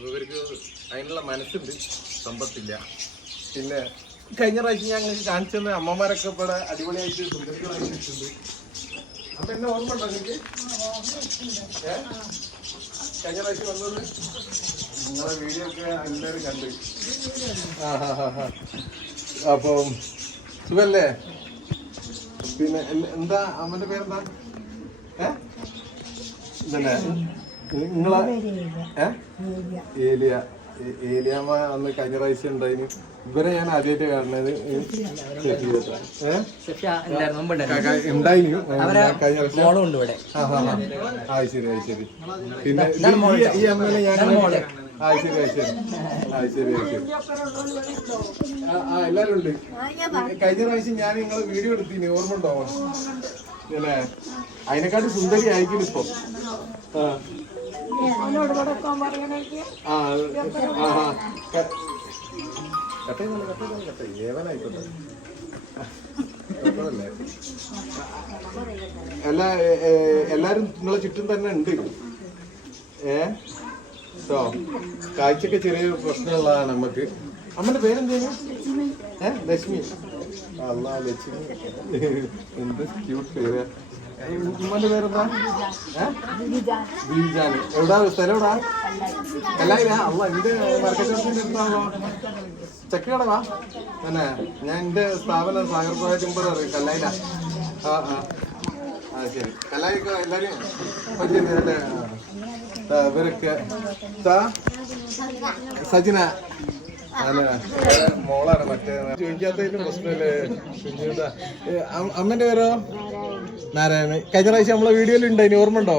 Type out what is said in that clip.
അപ്പൊ ഇവർക്ക് അതിനുള്ള മനസ്സുണ്ട്, സമ്പത്തില്ല. പിന്നെ കഴിഞ്ഞ പ്രാവശ്യം ഞങ്ങൾക്ക് കാണിച്ചു തന്ന അമ്മമാരൊക്കെ ഇവിടെ അടിപൊളിയായിട്ട് സുന്ദരികളായിട്ടുണ്ട്. അപ്പൊ എന്നെ ഓർമ്മ ഉണ്ടോ നിങ്ങൾക്ക്? കഴിഞ്ഞ പ്രാവശ്യം വന്നത് നിങ്ങളെ വീഡിയോ ഒക്കെ എല്ലാവരും കണ്ട്. അപ്പം സുഖല്ലേ? പിന്നെ എന്താ അമ്മന്റെ പേരെന്താ? ഇതന്നെ നിങ്ങളെ ഏലിയ. ഏലിയാമ്മ അന്ന് കഴിഞ്ഞ പ്രാവശ്യം ഉണ്ടായിന്. ഇവരെ ഞാൻ ആദ്യമായിട്ട് കാണുന്നത് ഉണ്ടായിന് കഴിഞ്ഞ പ്രാവശ്യം. ശരി ശരി. പിന്നെ ഈ അമ്മനെ ഞാൻ ശരി. എല്ലാരും ഉണ്ട്. കഴിഞ്ഞ പ്രാവശ്യം ഞാൻ നിങ്ങളെ വീഡിയോ എടുത്തിന്, ഓർമ്മ ഉണ്ടോ? അല്ലേ? അതിനെക്കാട്ടി സുന്ദരി ആയിരിക്കും ഇപ്പൊ. ഏവനായിക്കോട്ടെ. എല്ലാരും നിങ്ങളെ ചുറ്റും തന്നെ ഉണ്ട്. കേട്ടോ, കാഴ്ചക്ക് ചെറിയ പ്രശ്നമുള്ളതാണ് നമുക്ക്. അമ്മന്റെ പേരെന്തേലും? ലക്ഷ്മി. അല്ലാ, ലക്ഷ്മി എന്ത് ക്യൂട്ട് പേര്. ഉമ്മന്റെ പേരെന്താ? ബീജാന്. എവിടാ സ്ഥലം? എവിടാ? കല്ലായില്ല. അല്ല, എന്റെ മാർക്കറ്റ് അടുത്താണല്ലോ. ചക്കടവാ തന്നെ. ഞാൻ എന്റെ സ്ഥാപനം സാഗർ പോയ ടിമ്പർ അറിയാം. കല്ലായില്ല. ശരി. കല്ലായിക്കെ എല്ലാരും പറ്റിയ ഇവരൊക്കെ. സജിന മോളാണ്. മറ്റേ ചോദിക്കാത്തതിലും പ്രശ്നമല്ലേ. അമ്മന്റെ പേരോ? നാരായണ. കഴിഞ്ഞ പ്രാവശ്യം നമ്മളെ വീഡിയോയിൽ ഉണ്ടായിന്, ഓർമ്മ ഉണ്ടോ?